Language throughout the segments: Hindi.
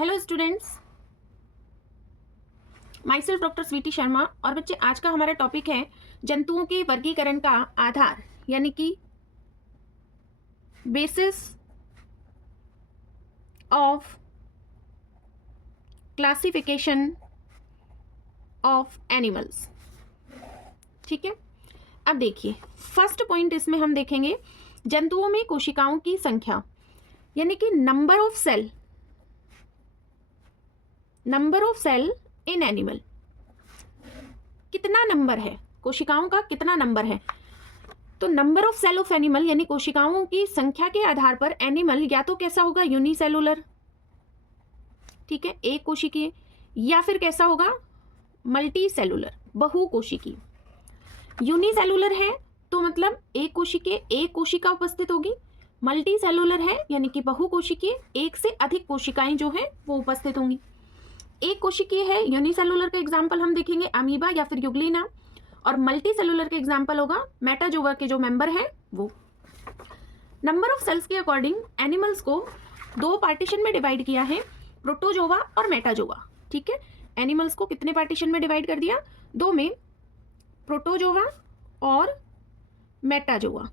Hello students, myself doctor Sweety Sharma. और बच्चे, आज का हमारा टॉपिक है जंतुओं के वर्गीकरण का आधार, यानी कि basis of classification of animals. ठीक है, अब देखिए फर्स्ट पॉइंट इसमें हम देखेंगे जंतुओं में कोशिकाओं की संख्या, यानी कि number of cell in animal. कितना नंबर है कोशिकाओं का, कितना नंबर है? तो number of cell of animal यानी कोशिकाओं की संख्या के आधार पर एनिमल या तो कैसा होगा, यूनिसेलुलर, ठीक है, एक कोशिकीय, या फिर कैसा होगा, मल्टी सेलुलर, बहुकोशिकीय। यूनिसेलुलर है तो मतलब एक कोशिका उपस्थित होगी। मल्टी सेलुलर है यानी कि बहुकोशिकीय, एक से अधिक कोशिकाएं जो है वो उपस्थित होंगी। एक कोशिकीय है, यूनिसेलुलर का एग्जाम्पल हम देखेंगे अमीबा या फिर यूग्लिना, और मल्टी सेलुलर का एग्जाम्पल होगा मेटाजोआ के जो मेंबर है वो। नंबर ऑफ सेल्स के अकॉर्डिंग एनिमल्स को दो पार्टीशन में डिवाइड किया है, प्रोटोजोआ और मेटाजोआ। ठीक है, एनिमल्स को कितने पार्टीशन में डिवाइड कर दिया? दो में, प्रोटोजोआ और मेटाजोआ।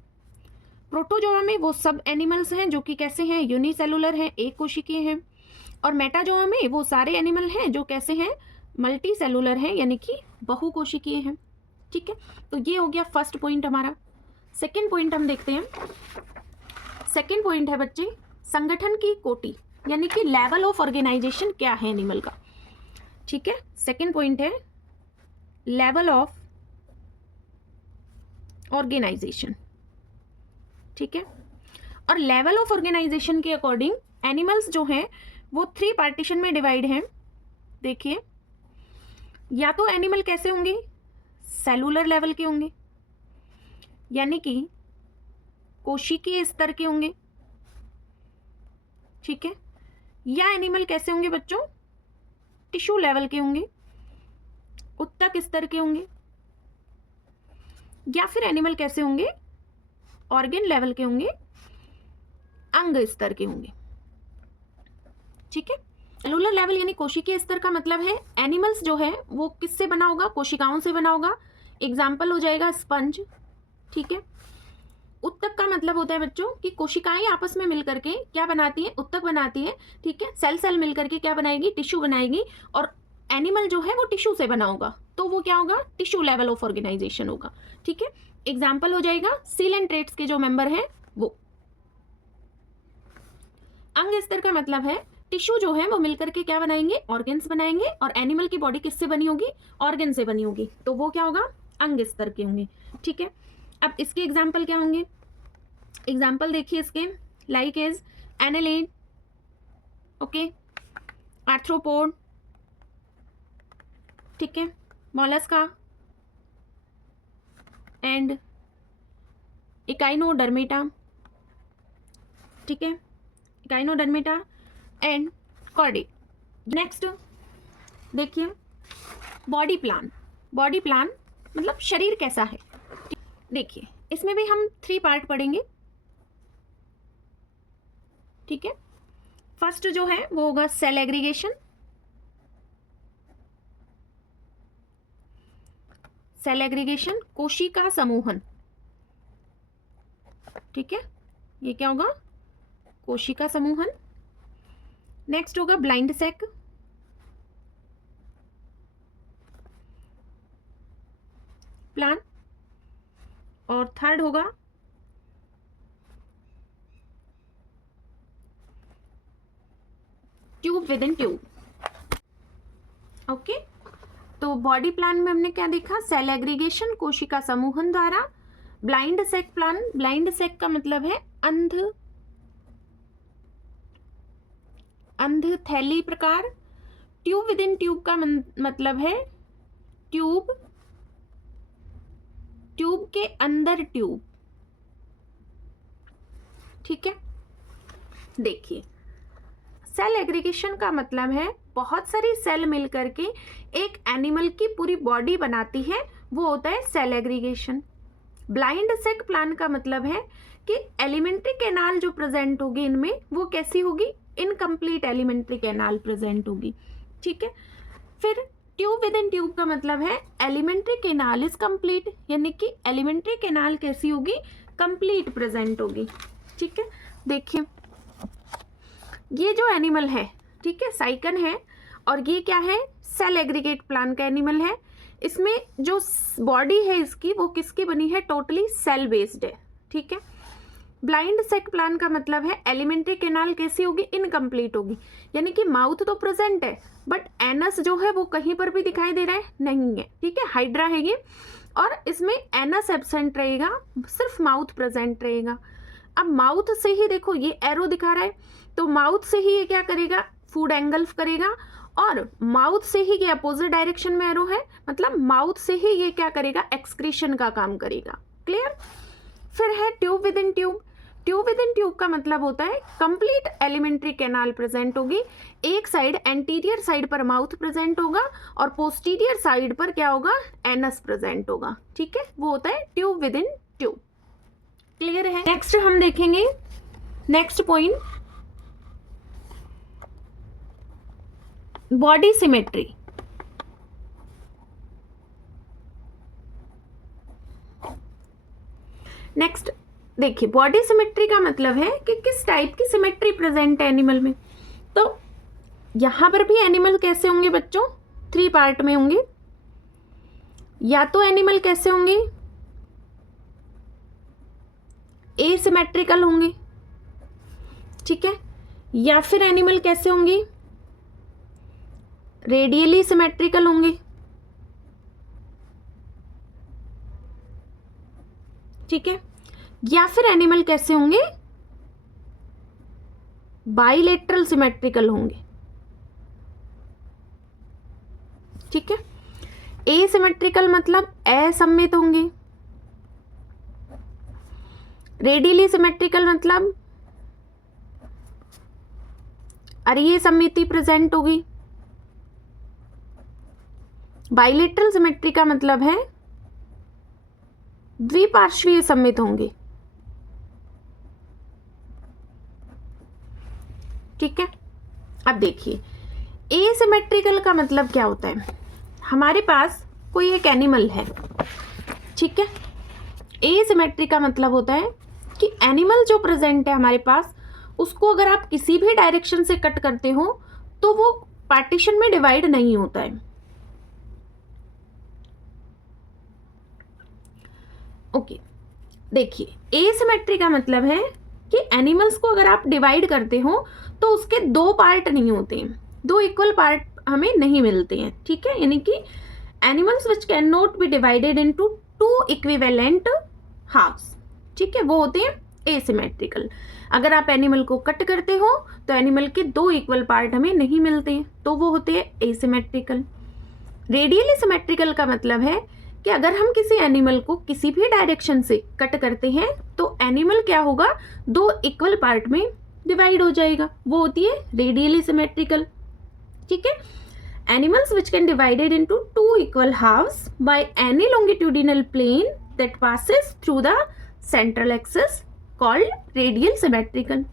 प्रोटोजोआ में वो सब एनिमल्स हैं जो कि कैसे हैं, यूनिसेलुलर हैं, एक कोशिकीय हैं, और मेटाजोआ में वो सारे एनिमल हैं जो कैसे हैं, मल्टी सेलुलर हैं, यानी कि बहुकोशिकीय हैं। ठीक है, तो ये हो गया फर्स्ट पॉइंट हमारा। सेकंड पॉइंट हम देखते हैं। सेकंड पॉइंट है बच्चे, संगठन की कोटि, यानी कि लेवल ऑफ ऑर्गेनाइजेशन क्या है एनिमल का। ठीक है, सेकंड पॉइंट है लेवल ऑफ ऑर्गेनाइजेशन। ठीक है, और लेवल ऑफ ऑर्गेनाइजेशन के अकॉर्डिंग एनिमल्स जो हैं वो थ्री पार्टीशन में डिवाइड हैं। देखिए, या तो एनिमल कैसे होंगे, सेलुलर लेवल के होंगे, यानी कि कोशिकीय स्तर के होंगे। ठीक है, या एनिमल कैसे होंगे बच्चों, टिश्यू लेवल के होंगे, उत्तक स्तर के होंगे, या फिर एनिमल कैसे होंगे, ऑर्गन लेवल के होंगे, अंग स्तर के होंगे। ठीक है, सेलुलर लेवल यानी कोशिकीय स्तर का मतलब है एनिमल्स जो है वो किससे बना होगा, कोशिकाओं से बना होगा। एग्जाम्पल हो जाएगा स्पंज। ठीक है, उत्तक का मतलब होता है बच्चों कि कोशिकाएं आपस में मिलकर के क्या बनाती हैं, उत्तक बनाती है। ठीक है, सेल मिलकर के क्या बनाएगी, टिश्यू बनाएगी, और एनिमल जो है वो टिश्यू से बना होगा, तो वो क्या होगा, टिश्यू लेवल ऑफ ऑर्गेनाइजेशन होगा। ठीक है, एग्जाम्पल हो जाएगा सीलेंट्रेट्स के जो मेंबर हैं वो। अंग स्तर का मतलब है टिश्यू जो है वो मिलकर के क्या बनाएंगे, ऑर्गन्स बनाएंगे, और एनिमल की बॉडी किससे बनी होगी, ऑर्गन से बनी होगी, तो वो क्या होगा, अंग स्तर के होंगे। ठीक है, अब इसके एग्जाम्पल क्या होंगे, एग्जाम्पल देखिए इसके, like is annelid, okay, arthropod, ठीक है, मोलस्का एंड इकाइनोडर्मेटा। ठीक है, इकाइनोडर्मेटा एंड कॉर्डेट। नेक्स्ट देखिए बॉडी प्लान। बॉडी प्लान मतलब शरीर कैसा है। देखिए इसमें भी हम थ्री पार्ट पढ़ेंगे। ठीक है, फर्स्ट जो है वो होगा सेल एग्रीगेशन। सेल एग्रीगेशन, कोशिका समूहन। ठीक है, ये क्या होगा, कोशिका समूहन। नेक्स्ट होगा ब्लाइंड सेक, प्लान, और थर्ड होगा tube with in tube. Okay, तो बॉडी प्लान में हमने क्या देखा, सेल एग्रीगेशन, कोशिका समूहन द्वारा। ब्लाइंड सेक प्लान, ब्लाइंड सेक का मतलब है अंध थैली प्रकार। ट्यूब विद इन ट्यूब का मतलब है ट्यूब के अंदर ट्यूब। ठीक है, देखिए सेल एग्रीगेशन का मतलब है बहुत सारी सेल मिलकर के एक एनिमल की पूरी बॉडी बनाती है, वो होता है सेल एग्रीगेशन। ब्लाइंड सेक प्लान का मतलब है कि एलिमेंट्री कैनाल जो प्रेजेंट होगी इनमें वो कैसी होगी, इनकम्प्लीट एलिमेंट्री कैनाल प्रेजेंट होगी। ठीक है, फिर ट्यूब विद इन ट्यूब का मतलब है एलिमेंट्री कैनाल इज कंप्लीट, यानी कि एलिमेंट्री कैनाल कैसी होगी, कंप्लीट प्रेजेंट होगी। ठीक है, देखिए ये जो एनिमल है, ठीक है, साइकन है, और ये क्या है, सेल एग्रीगेट प्लान का एनिमल है। इसमें जो बॉडी है इसकी वो किसकी बनी है, टोटली सेल बेस्ड है। ठीक है, ब्लाइंड सेक प्लान का मतलब है एलिमेंट्री कैनाल कैसी होगी, इनकम्प्लीट होगी, यानी कि माउथ तो प्रेजेंट है बट एनस जो है वो कहीं पर भी दिखाई दे रहा है नहीं है। ठीक है, हाइड्रा है ये, और इसमें एनस एब्सेंट रहेगा, सिर्फ माउथ प्रेजेंट रहेगा। अब माउथ से ही देखो ये एरो दिखा रहा है, तो माउथ से ही ये क्या करेगा, फूड एंगल्फ करेगा, और माउथ से ही ये अपोजिट डायरेक्शन में एरो है, मतलब माउथ से ही ये क्या करेगा, एक्सक्रीशन का काम करेगा। क्लियर। फिर है tube with in tube. Tube with in tube का मतलब होता है कंप्लीट एलिमेंट्री कैनाल प्रेजेंट होगी, एक साइड एंटीरियर साइड पर माउथ प्रेजेंट होगा और पोस्टीरियर साइड पर क्या होगा, एनस प्रेजेंट होगा। ठीक है, वो होता है tube with in tube. Clear है। नेक्स्ट हम देखेंगे, next point, body symmetry. Next देखिए, बॉडी सिमेट्री का मतलब है कि किस टाइप की सिमेट्री प्रेजेंट है एनिमल में। तो यहां पर भी एनिमल कैसे होंगे बच्चों, 3 पार्ट में होंगे। या तो एनिमल कैसे होंगे, एसिमेट्रिकल होंगे, ठीक है, या फिर एनिमल कैसे होंगे, रेडियली सिमेट्रिकल होंगे। ठीक है, या फिर एनिमल कैसे होंगे, बाइलेटरल सिमेट्रिकल होंगे। ठीक है, एसिमेट्रिकल मतलब असममित होंगे, रेडियली सिमेट्रिकल मतलब अरीय सममिति प्रेजेंट होगी, बाइलेटरल सिमेट्री का मतलब है द्विपार्श्वीय सममित होंगे। ठीक है, अब देखिए एसिमेट्रिकल का मतलब क्या होता है, हमारे पास कोई एक एनिमल है, ठीक है, एसिमेट्री का मतलब होता है कि एनिमल जो प्रेजेंट है हमारे पास, उसको अगर आप किसी भी डायरेक्शन से कट करते हो तो वो पार्टीशन में डिवाइड नहीं होता है। ओके, देखिए एसिमेट्री का मतलब है कि एनिमल्स को अगर आप डिवाइड करते हो तो उसके 2 पार्ट नहीं होते हैं, 2 इक्वल पार्ट हमें नहीं मिलते हैं। ठीक है, यानी कि animals which can not be divided into 2 equivalent halves, ठीक है, वो होते हैं एसिमेट्रिकल। अगर आप एनिमल को कट करते हो तो एनिमल के 2 इक्वल पार्ट हमें नहीं मिलते हैं, तो वो होते हैं एसिमेट्रिकल। रेडियली सिमेट्रिकल का मतलब है कि अगर हम किसी एनिमल को किसी भी डायरेक्शन से कट करते हैं तो एनिमल क्या होगा, 2 इक्वल पार्ट में डिवाइड हो जाएगा, वो होती है रेडियली सिमेट्रिकल। ठीक है, animals which can divided into 2 equal halves by any longitudinal plane that passes through the central axis called radial symmetrical.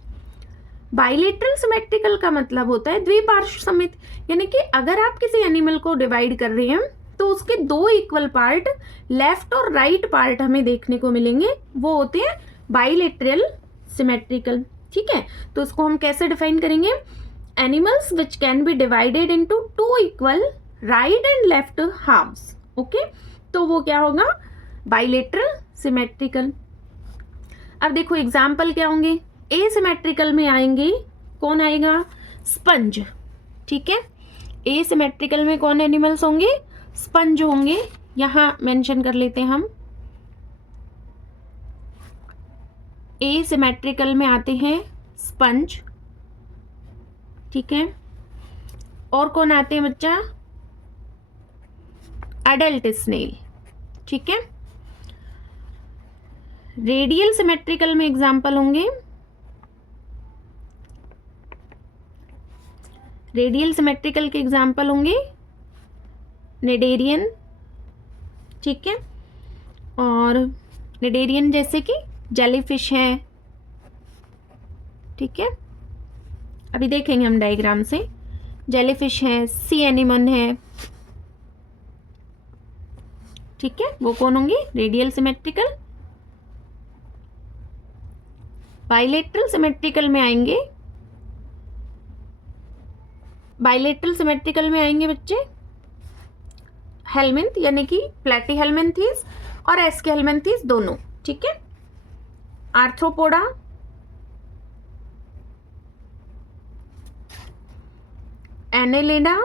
Bilateral symmetrical का मतलब होता है द्विपार्श्व सममित, यानी कि अगर आप किसी एनिमल को डिवाइड कर रहे हैं तो उसके 2 इक्वल पार्ट लेफ्ट और राइट पार्ट हमें देखने को मिलेंगे, वो होते हैं बाइलेटरल सिमेट्रिकल। ठीक है, तो इसको हम कैसे डिफाइन करेंगे, animals which can be divided into 2 equal right and left halves. Okay, तो वो क्या होगा, बाइलेटरल सिमेट्रिकल। अब देखो एग्जाम्पल क्या होंगे, एसिमेट्रिकल में आएंगे, कौन आएगा, स्पंज। ठीक है, एसिमेट्रिकल में कौन एनिमल्स होंगे, स्पंज होंगे। यहां मेंशन कर लेते हैं हम, एसिमेट्रिकल में आते हैं स्पंज। ठीक है, और कौन आते हैं बच्चा, एडल्ट स्नेल। ठीक है, रेडियल सिमेट्रिकल में एग्जाम्पल होंगे, रेडियल सिमेट्रिकल के एग्जाम्पल होंगे नेडेरियन। ठीक है, और नेडेरियन जैसे कि जेलीफिश है। ठीक है, अभी देखेंगे हम डायग्राम से। जेलीफिश है, सी एनिमन है, ठीक है, वो कौन होंगे? Radial symmetrical. बाइलेटरल सिमेट्रिकल में आएंगे, बाइलेटरल सिमेट्रिकल में आएंगे बच्चे हेलमिंथ यानी कि प्लेटी हेलमिंथीज और एस्के हेलमिंथीज दोनों, ठीक है। Arthropoda, annelida,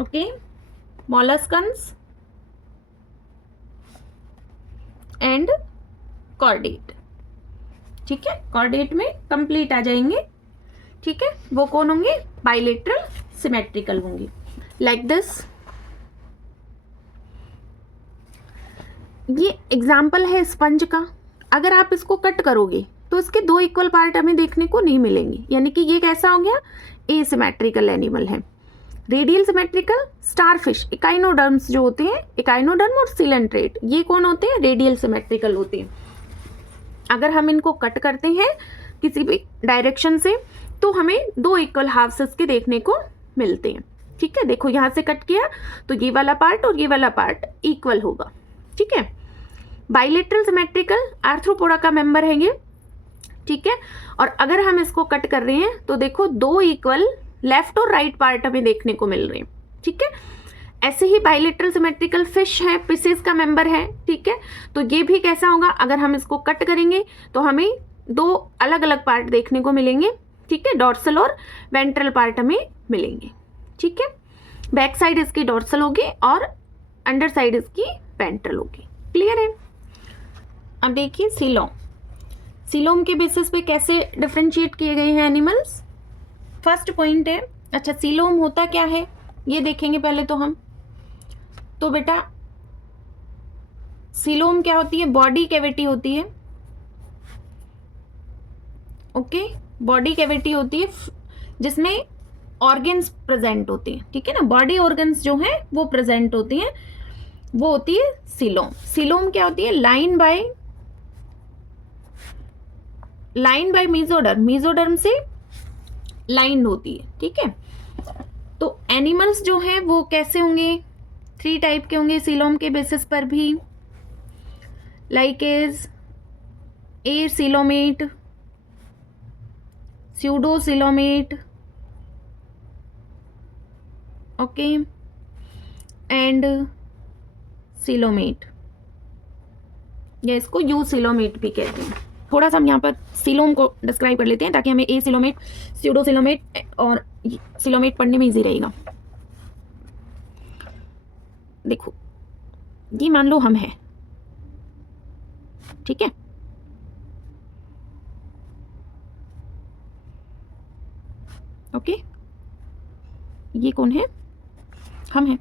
okay, molluscans and chordate, ठीक है। कॉर्डेट में कंप्लीट आ जाएंगे, ठीक है। वो कौन होंगे? बाइलेटरल सिमेट्रिकल होंगे, लाइक दिस। ये एग्जाम्पल है स्पंज का। अगर आप इसको कट करोगे तो इसके दो इक्वल पार्ट हमें देखने को नहीं मिलेंगे, यानी कि ये कैसा हो गया? एसिमेट्रिकल एनिमल है। रेडियल सिमेट्रिकल, स्टारफिश, इकाइनोडर्म्स जो होते हैं, इकाइनोडर्म और सिलेंट्रेट, ये कौन होते हैं? रेडियल सिमेट्रिकल होते हैं। अगर हम इनको कट करते हैं किसी भी डायरेक्शन से तो हमें दो इक्वल हाफ्स इसके देखने को मिलते हैं, ठीक है। देखो यहाँ से कट किया तो ये वाला पार्ट और ये वाला पार्ट इक्वल होगा, ठीक है। बाइलेटरल सिमेट्रिकल आर्थ्रोपोडा का मेंबर है ये, ठीक है। और अगर हम इसको कट कर रहे हैं तो देखो दो इक्वल लेफ्ट और राइट पार्ट हमें देखने को मिल रहे हैं, ठीक है। ऐसे ही बाइलेटरल सिमेट्रिकल फिश है, पिसेस का मेंबर है, ठीक है। तो ये भी कैसा होगा? अगर हम इसको कट करेंगे तो हमें दो अलग अलग पार्ट देखने को मिलेंगे, ठीक है। डॉर्सल और वेंट्रल पार्ट हमें मिलेंगे, ठीक है। बैक साइड इसकी डॉर्सल होगी और अंडर साइड इसकी वेंट्रल होगी, क्लियर है। अब देखिए सीलोम, सीलोम के बेसिस पे कैसे डिफरेंशिएट किए गए हैं एनिमल्स। फर्स्ट पॉइंट है, अच्छा सीलोम होता क्या है ये देखेंगे पहले तो हम। तो बेटा सीलोम क्या होती है? बॉडी कैविटी होती है, ओके। बॉडी कैविटी होती है जिसमें ऑर्गन्स प्रेजेंट होते हैं, ठीक है ना। बॉडी ऑर्गन्स जो हैं वो प्रेजेंट होती हैं, वो होती है सीलोम। सीलोम क्या होती है? लाइन बाय मेसोडर्म, मेसोडर्म से लाइन होती है, ठीक है। तो एनिमल्स जो हैं वो कैसे होंगे? 3 टाइप के होंगे सीलोम के बेसिस पर भी, like is a coelomate, pseudo coelomate, okay, and coelomate, या इसको यू सीलोमेट भी कहते हैं। थोड़ा सा हम यहाँ पर सीलोम को डिस्क्राइब कर लेते हैं ताकि हमें ए सीलोमेट, स्यूडो सीलोमेट और सीलोमेट पढ़ने में इजी रहेगा। देखो ये मान लो हम हैं, ठीक है। ओके, ये कौन है? हम हैं,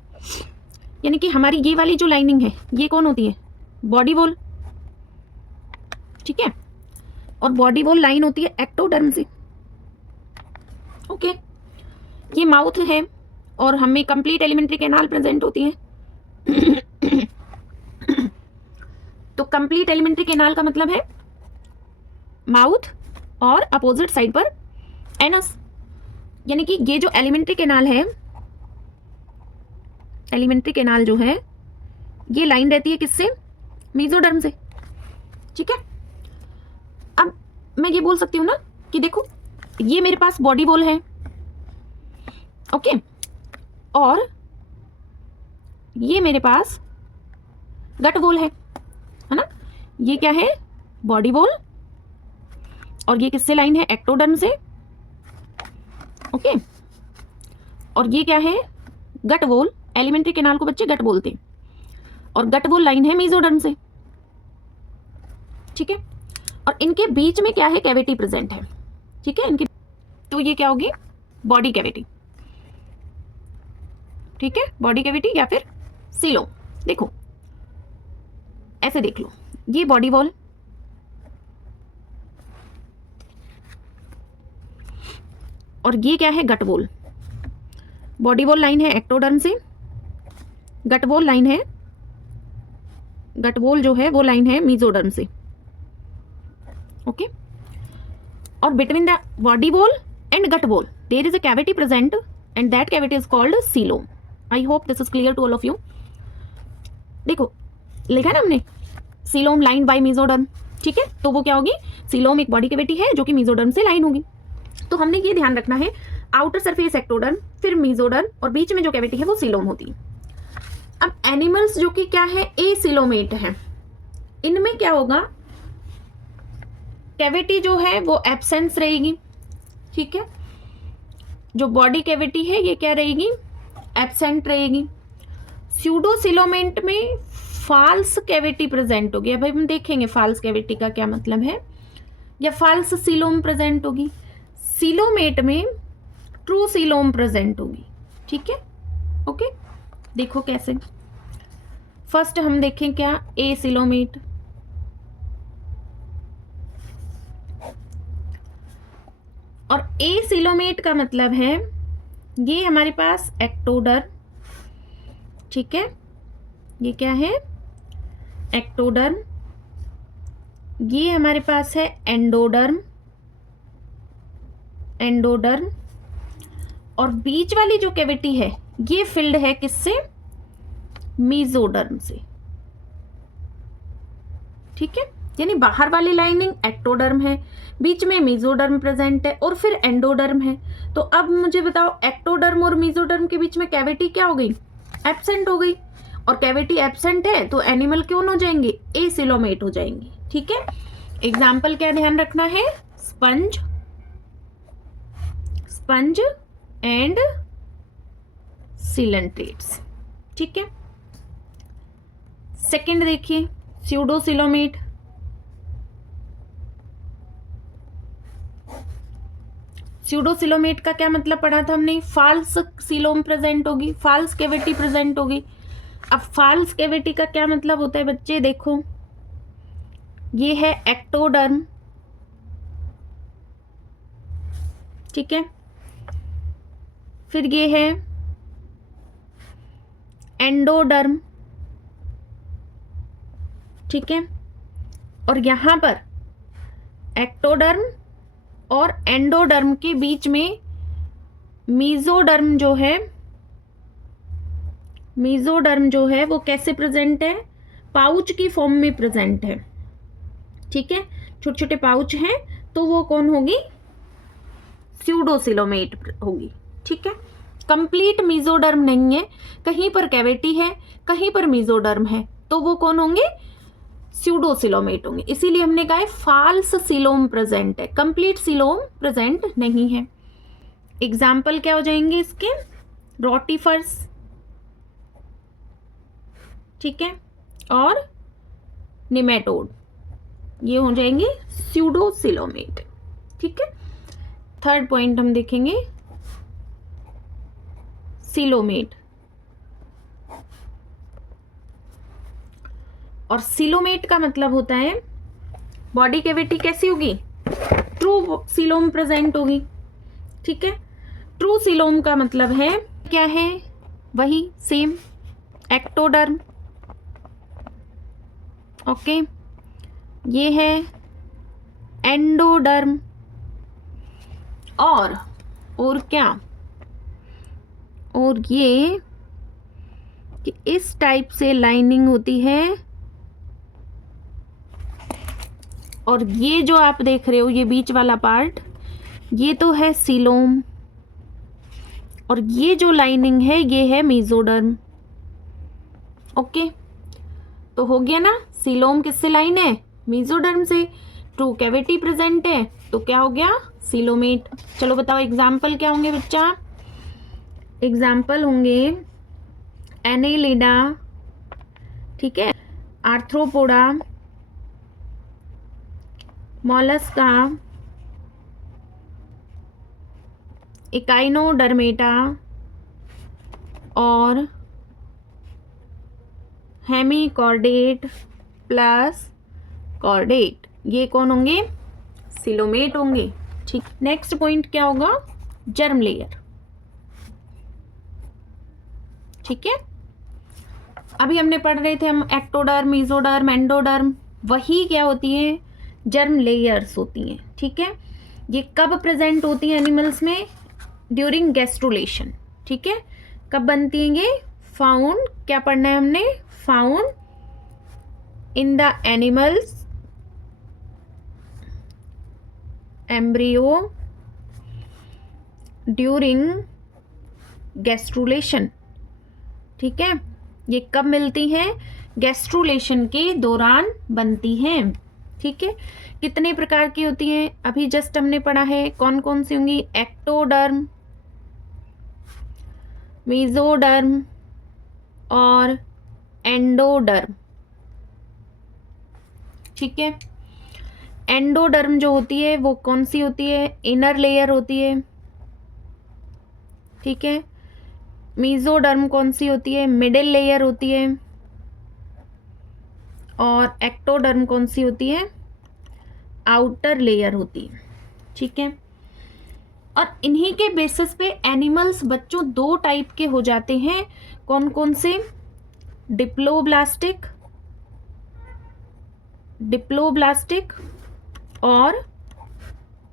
यानी कि हमारी ये वाली जो लाइनिंग है ये कौन होती है? बॉडी वॉल, ठीक है। और बॉडी वॉल लाइन होती है एक्टोडर्म से, ओके। ये माउथ है और हमें कंप्लीट एलिमेंट्री कैनाल प्रेजेंट होती है। तो कंप्लीट एलिमेंट्री कैनाल का मतलब है माउथ और अपोजिट साइड पर एनस, यानी कि ये जो एलिमेंट्री कैनाल है, एलिमेंट्री कैनाल जो है ये लाइन रहती है किससे? मेसोडर्म से, ठीक है। अब मैं ये बोल सकती हूँ ना कि देखो ये मेरे पास बॉडी वॉल है, ओके, और ये मेरे पास गट वॉल है ना। ये क्या है? बॉडी वॉल, और ये किससे लाइन है? एक्टोडर्म से, ओके। और ये क्या है? Gut wall. एलिमेंट्री कैनाल को बच्चे गट बोलते हैं, और गट वॉल लाइन है मेसोडर्म से, ठीक है। और इनके बीच में क्या है? कैविटी प्रेजेंट है, ठीक है। इनके तो ये क्या होगी? बॉडी कैविटी, ठीक है। बॉडी कैविटी या फिर सीलोम। देखो ऐसे देख लो, ये बॉडी वॉल, और ये क्या है? Gut wall. Body wall line है एक्टोडर्म से, गट वॉल लाइन है, गट वॉल जो है वो लाइन है मेसोडर्म से, ओके। और between the body wall and gut wall there is a cavity present and that cavity is called coelom. I hope this is clear to all of you. देखो लिखा ना हमने सीलोम लाइन बाय मेसोडर्म, ठीक है, तो वो क्या होगी, सीलोम एक बॉडी कैविटी है जो कि मेसोडर्म से लाइन होगी. तो हमने ये ध्यान रखना है, आउटर सरफेस एक्टोडर्म, फिर मेसोडर्म और बीच में जो कैविटी है वो सीलोम होती है. अब एनिमल्स जो कि क्या है, एसिलोमेट है, इनमें क्या होगा, कैविटी जो है वो एब्सेंस रहेगी, ठीक है, जो बॉडी कैविटी है ये क्या रहेगी, एब्सेंट रहेगी. स्यूडोसिलोमेट में फाल्स कैविटी प्रेजेंट होगी. अब हम देखेंगे फाल्स कैविटी का क्या मतलब है, या फाल्स सीलोम प्रेजेंट होगी. सीलोमेट में ट्रू सीलोम प्रेजेंट होगी, ठीक है, ओके. देखो कैसे, फर्स्ट हम देखें क्या, ए सीलोमेट. और ए सीलोमेट का मतलब है ये हमारे पास एक्टोडर्म, ठीक है, ये क्या है, एक्टोडर्म. ये हमारे पास है एंडोडर्म, एंडोडर्म. और बीच वाली जो कैविटी है ये फिल्ड है किससे, मेसोडर्म से, ठीक है. यानी बाहर वाली लाइनिंग एक्टोडर्म है, बीच में मेसोडर्म प्रेजेंट है और फिर एंडोडर्म है. तो अब मुझे बताओ, एक्टोडर्म और मेसोडर्म के बीच में कैविटी क्या हो गई, एब्सेंट हो गई. और कैविटी एब्सेंट है तो एनिमल कौन हो जाएंगे, एसिलोमेट हो जाएंगे, ठीक है. एग्जाम्पल क्या ध्यान रखना है, स्पंज, स्पंज एंड सिलेंट्रेट्स, ठीक है. सेकंड देखिए, स्यूडोसिलोमेट. स्यूडोसिलोमेट का क्या मतलब पढ़ा था हमने, फाल्स सीलोम प्रेजेंट होगी, फाल्स कैविटी प्रेजेंट होगी. अब फाल्स कैविटी का क्या मतलब होता है बच्चे, देखो ये है एक्टोडर्म, ठीक है, फिर ये है एंडोडर्म, ठीक है. और यहां पर एक्टोडर्म और एंडोडर्म के बीच में मेसोडर्म जो है, मेसोडर्म जो है वो कैसे प्रेजेंट है, पाउच की फॉर्म में प्रेजेंट है, ठीक है, छोटे छोटे पाउच हैं, तो वो कौन होगी, स्यूडोसिलोमेट होगी, ठीक है. कंप्लीट मेसोडर्म नहीं है, कहीं पर कैविटी है, कहीं पर मेसोडर्म है, तो वो कौन होंगे, स्यूडोसिलोमेट होंगे. इसीलिए हमने कहा है फाल्स सीलोम प्रेजेंट है, कंप्लीट सीलोम प्रेजेंट नहीं है. एग्जाम्पल क्या हो जाएंगे इसके, रोटिफर्स, ठीक है, और निमेटोड, ये हो जाएंगे स्यूडोसिलोमेट, ठीक है. थर्ड पॉइंट हम देखेंगे, सिलोमेट. और सिलोमेट का मतलब होता है बॉडी कैविटी कैसी होगी, ट्रू सीलोम प्रेजेंट होगी, ठीक है. ट्रू सीलोम का मतलब है क्या है, वही सेम एक्टोडर्म, ओके. ये है एंडोडर्म. और क्या, और ये कि इस टाइप से लाइनिंग होती है. और ये जो आप देख रहे हो ये बीच वाला पार्ट, ये तो है सीलोम, और ये जो लाइनिंग है ये है मेसोडर्म, ओके. तो हो गया ना, सीलोम किससे लाइन है, मेसोडर्म से. ट्रू कैविटी प्रेजेंट है तो क्या हो गया, सीलोमेट. चलो बताओ एग्जाम्पल क्या होंगे बच्चा, एग्जाम्पल होंगे एनेलिडा, ठीक है, आर्थ्रोपोडा, मोलस्का, इकाइनोडर्मेटा और हेमीकॉर्डेट प्लस कॉर्डेट, ये कौन होंगे, सिलोमेट होंगे, ठीक. नेक्स्ट पॉइंट क्या होगा, जर्म लेयर, ठीक है. अभी हमने पढ़ रहे थे हम एक्टोडर्म, मेसोडर्म, एंडोडर्म, वही क्या होती है, जर्म लेयर्स होती हैं, ठीक है. ये कब प्रेजेंट होती है एनिमल्स में? During gastrulation. ठीक है, कब बनती हैं ये? फाउंड, क्या पढ़ना है हमने? Found in the animals embryo during gastrulation. ठीक है, ये कब मिलती हैं? गैस्ट्रुलेशन के दौरान बनती हैं। ठीक है, कितने प्रकार की होती हैं? अभी जस्ट हमने पढ़ा है, कौन कौन सी होंगी? एक्टोडर्म, मेसोडर्म और एंडोडर्म। ठीक है, एंडोडर्म जो होती है वो कौन सी होती है? इनर लेयर होती है। ठीक है, मेसोडर्म कौन सी होती है? मिडिल लेयर होती है। और एक्टोडर्म कौन सी होती है? आउटर लेयर होती है। ठीक है, और इन्हीं के बेसिस पे एनिमल्स बच्चों दो टाइप के हो जाते हैं। कौन कौन से? डिप्लोब्लास्टिक और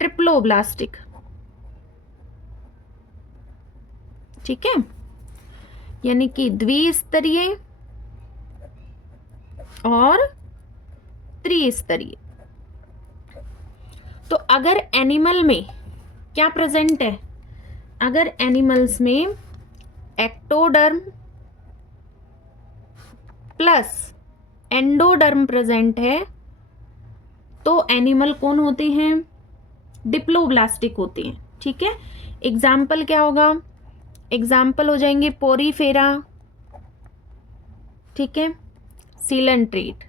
ट्रिप्लोब्लास्टिक। ठीक है, यानी कि द्विस्तरीय और त्रिस्तरीय। तो अगर एनिमल में क्या प्रेजेंट है? अगर एनिमल्स में एक्टोडर्म प्लस एंडोडर्म प्रेजेंट है तो एनिमल कौन होते हैं? डिप्लोब्लास्टिक होते हैं। ठीक है, एग्जाम्पल क्या होगा? एग्जाम्पल हो जाएंगे पोरीफेरा, ठीक है, सीलेंट्रेट।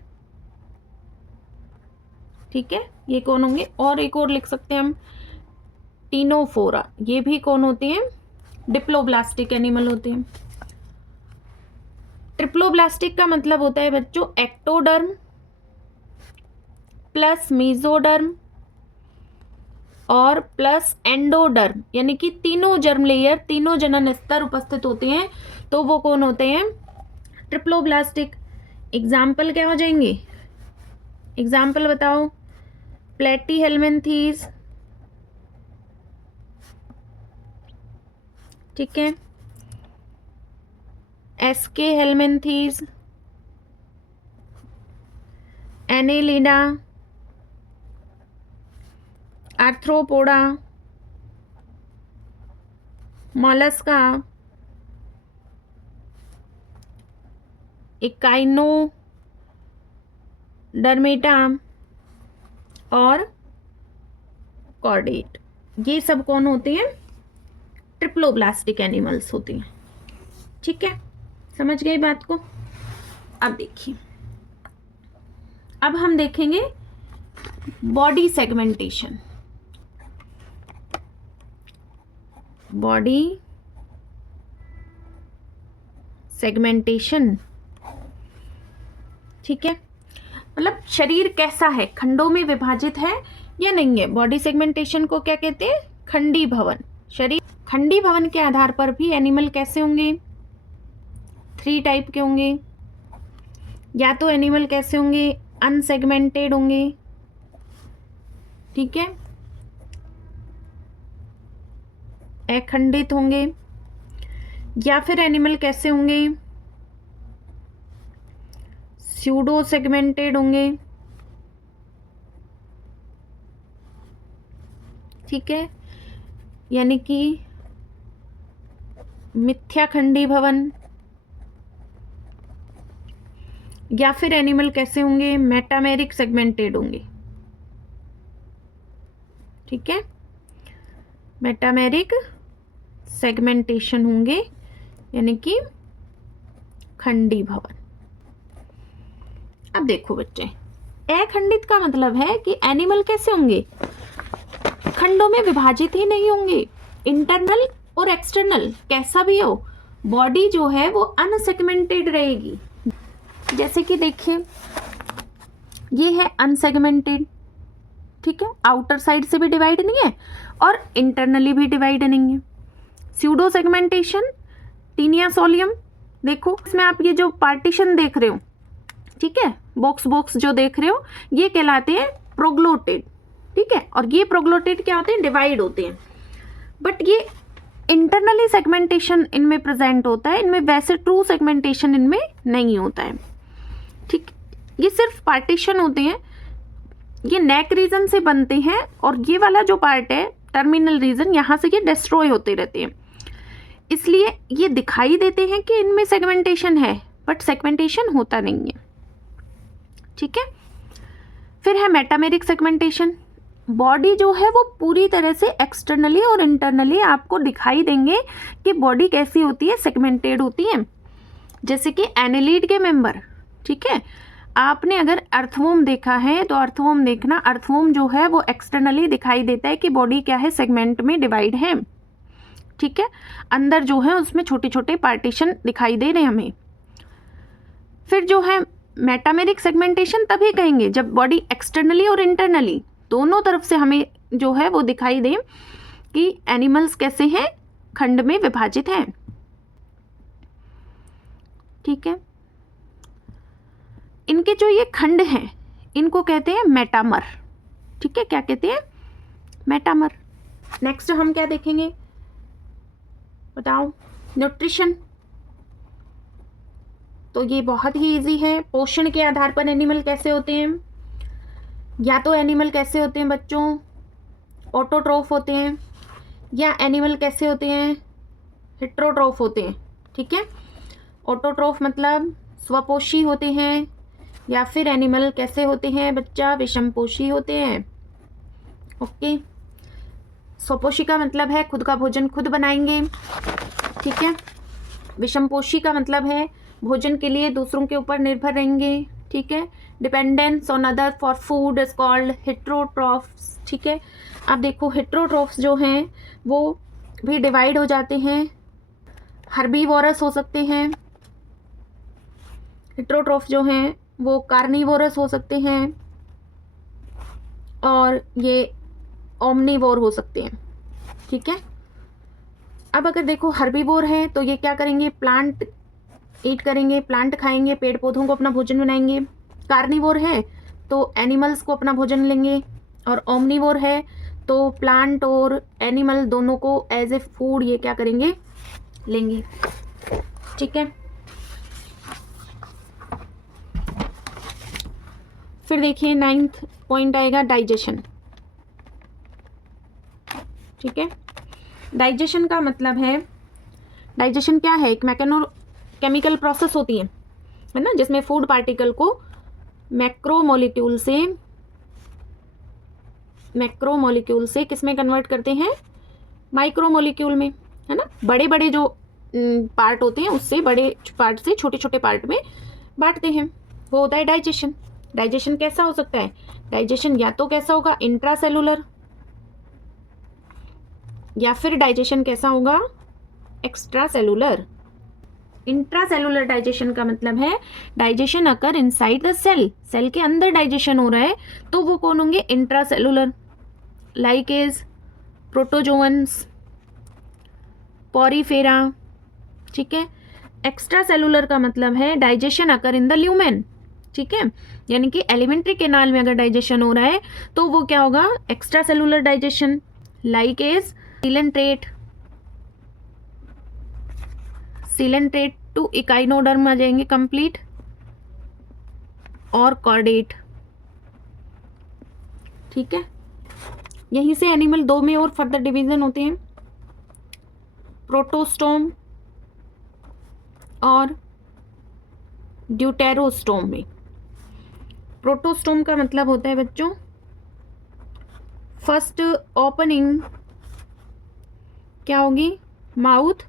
ठीक है, ये कौन होंगे? और एक और लिख सकते हैं हम, टीनोफोरा। ये भी कौन होते हैं? डिप्लोब्लास्टिक एनिमल होते हैं। ट्रिप्लोब्लास्टिक का मतलब होता है बच्चों एक्टोडर्म प्लस मेसोडर्म और प्लस एंडोडर्म, यानी कि तीनों जर्म लेयर, तीनों जनन स्तर उपस्थित होते हैं, तो वो कौन होते हैं? ट्रिप्लोब्लास्टिक। एग्जाम्पल क्या हो जाएंगे? एग्जाम्पल बताओ। प्लेटीहेल्मिन्थीज, ठीक है, aschelminthes, annelida, arthropoda, mollusca, echinodermata और कॉर्डेट। ये सब कौन होते हैं? ट्रिप्लोब्लास्टिक एनिमल्स होते हैं। ठीक है, समझ गए बात को? अब देखिए, अब हम देखेंगे बॉडी सेगमेंटेशन। बॉडी सेगमेंटेशन, ठीक है, मतलब शरीर कैसा है, खंडों में विभाजित है या नहीं है। बॉडी सेगमेंटेशन को क्या कहते हैं? खंडी भवन। शरीर खंडी भवन के आधार पर भी एनिमल कैसे होंगे? 3 टाइप के होंगे। या तो एनिमल कैसे होंगे? अनसेगमेंटेड होंगे, ठीक है, अखंडित होंगे। या फिर एनिमल कैसे होंगे? स्यूडो सेगमेंटेड होंगे, ठीक है, यानी कि मिथ्या खंडी भवन। या फिर एनिमल कैसे होंगे? मेटामेरिक सेगमेंटेड होंगे, ठीक है, मेटामेरिक सेगमेंटेशन होंगे, यानी कि खंडी भवन। अब देखो बच्चे, अखंडित का मतलब है कि एनिमल कैसे होंगे? खंडों में विभाजित ही नहीं होंगे। इंटरनल और एक्सटर्नल कैसा भी हो, बॉडी जो है वो अनसेगमेंटेड रहेगी। जैसे कि देखिए, ये है अनसेगमेंटेड, ठीक है, आउटर साइड से भी डिवाइड नहीं है और इंटरनली भी डिवाइड नहीं है। स्यूडो सेगमेंटेशन, टीनिया सोलियम, देखो इसमें आप ये जो पार्टीशन देख रहे हो, ठीक है, बॉक्स बॉक्स जो देख रहे हो, ये कहलाते हैं प्रोग्लोटिड, ठीक है। और ये प्रोग्लोटिड क्या होते हैं, डिवाइड होते हैं, बट ये इंटरनली सेगमेंटेशन इनमें प्रेजेंट होता है, इनमें वैसे ट्रू सेगमेंटेशन इनमें नहीं होता है, ठीक। ये सिर्फ पार्टीशन होते हैं, ये नेक रीजन से बनते हैं, और ये वाला जो पार्ट है टर्मिनल रीजन, यहाँ से ये डिस्ट्रॉय होते रहते हैं, इसलिए ये दिखाई देते हैं कि इनमें सेगमेंटेशन है, बट सेगमेंटेशन होता नहीं है, ठीक है। फिर है मेटामेरिक सेगमेंटेशन। बॉडी जो है वो पूरी तरह से एक्सटर्नली और इंटरनली आपको दिखाई देंगे कि बॉडी कैसी होती है, सेगमेंटेड होती है, जैसे कि एनेलिड के मेंबर, ठीक है। आपने अगर अर्थवॉर्म देखा है तो अर्थवॉर्म देखना, अर्थवॉर्म जो है वो एक्सटर्नली दिखाई देता है कि बॉडी क्या है, सेगमेंट में डिवाइड है, ठीक है। अंदर जो है उसमें छोटे छोटे पार्टीशन दिखाई दे रहे हैं हमें। फिर जो है मेटामेरिक सेगमेंटेशन तभी कहेंगे जब बॉडी एक्सटर्नली और इंटरनली दोनों तरफ से हमें जो है वो दिखाई दे कि एनिमल्स कैसे हैं, खंड में विभाजित हैं, ठीक है। इनके जो ये खंड हैं इनको कहते हैं मेटामर, ठीक है। क्या कहते हैं, मेटामर। नेक्स्ट हम क्या देखेंगे बताओ, न्यूट्रिशन। तो ये बहुत ही इजी है। पोषण के आधार पर एनिमल कैसे होते हैं, या तो एनिमल कैसे होते हैं बच्चों, ऑटोट्रोफ होते हैं, या एनिमल कैसे होते हैं, हेट्रोट्रोफ होते हैं, ठीक है। ऑटोट्रोफ मतलब स्वपोषी होते हैं, या फिर एनिमल कैसे होते हैं बच्चा, विषमपोषी होते हैं, ओके। स्वपोषी का मतलब है खुद का भोजन खुद बनाएंगे, ठीक है। विषमपोषी का मतलब है भोजन के लिए दूसरों के ऊपर निर्भर रहेंगे, ठीक है। Dependence on other for food is called heterotrophs, ठीक है। अब देखो हेट्रोट्रॉफ्स जो हैं वो भी डिवाइड हो जाते हैं, हर्बीवोरस हो सकते हैं, हेट्रोट्रॉफ जो हैं वो कार्निवोरस हो सकते हैं, और ये ओमनीवोर हो सकते हैं, ठीक है। अब अगर देखो हर्बीवोर है तो ये क्या करेंगे, प्लांट ईट करेंगे, प्लांट खाएंगे, पेड़ पौधों को अपना भोजन बनाएंगे। कार्निवोर है तो एनिमल्स को अपना भोजन लेंगे, और ओमनीवोर है तो प्लांट और एनिमल दोनों को एज ए फूड ये क्या करेंगे, लेंगे, ठीक है। फिर देखिए 9th पॉइंट आएगा डाइजेशन, ठीक है। डाइजेशन का मतलब है, डाइजेशन क्या है, एक केमिकल प्रोसेस होती है ना, जिसमें फूड पार्टिकल को मैक्रोमोलिक्यूल से किस में कन्वर्ट करते हैं, माइक्रोमोलिक्यूल में, है ना। बड़े बड़े जो पार्ट होते हैं उससे, बड़े पार्ट से छोटे छोटे पार्ट में बांटते हैं, वो होता है डाइजेशन। डाइजेशन कैसा हो सकता है, डाइजेशन या तो कैसा होगा, इंट्रासेलुलर, या फिर डाइजेशन कैसा होगा, एक्स्ट्रा सेलुलर। इंट्रासेलुलर डाइजेशन का मतलब है digestion occur inside the cell, cell के अंदर डाइजेशन हो रहा है तो वो कौन होंगे, intracellular, like as protozoans, porifera, ठीक है। एक्स्ट्रा सेलुलर का मतलब है digestion occur in the lumen, ठीक है। यानी कि एलिमेंट्री केनाल में अगर डाइजेशन हो रहा है तो वो क्या होगा, extra cellular digestion, like as coelenterate to echinoderm आ जाएंगे कंप्लीट, और कॉर्डेट, ठीक है। यहीं से एनिमल 2 में और फर्दर डिवीजन होते हैं, प्रोटोस्टोम और ड्यूटेरोस्टोम में। प्रोटोस्टोम का मतलब होता है बच्चों फर्स्ट ओपनिंग क्या होगी, माउथ,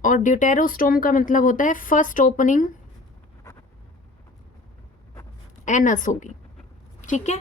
और ड्यूटेरोस्टोम का मतलब होता है फर्स्ट ओपनिंग एनस होगी, ठीक है।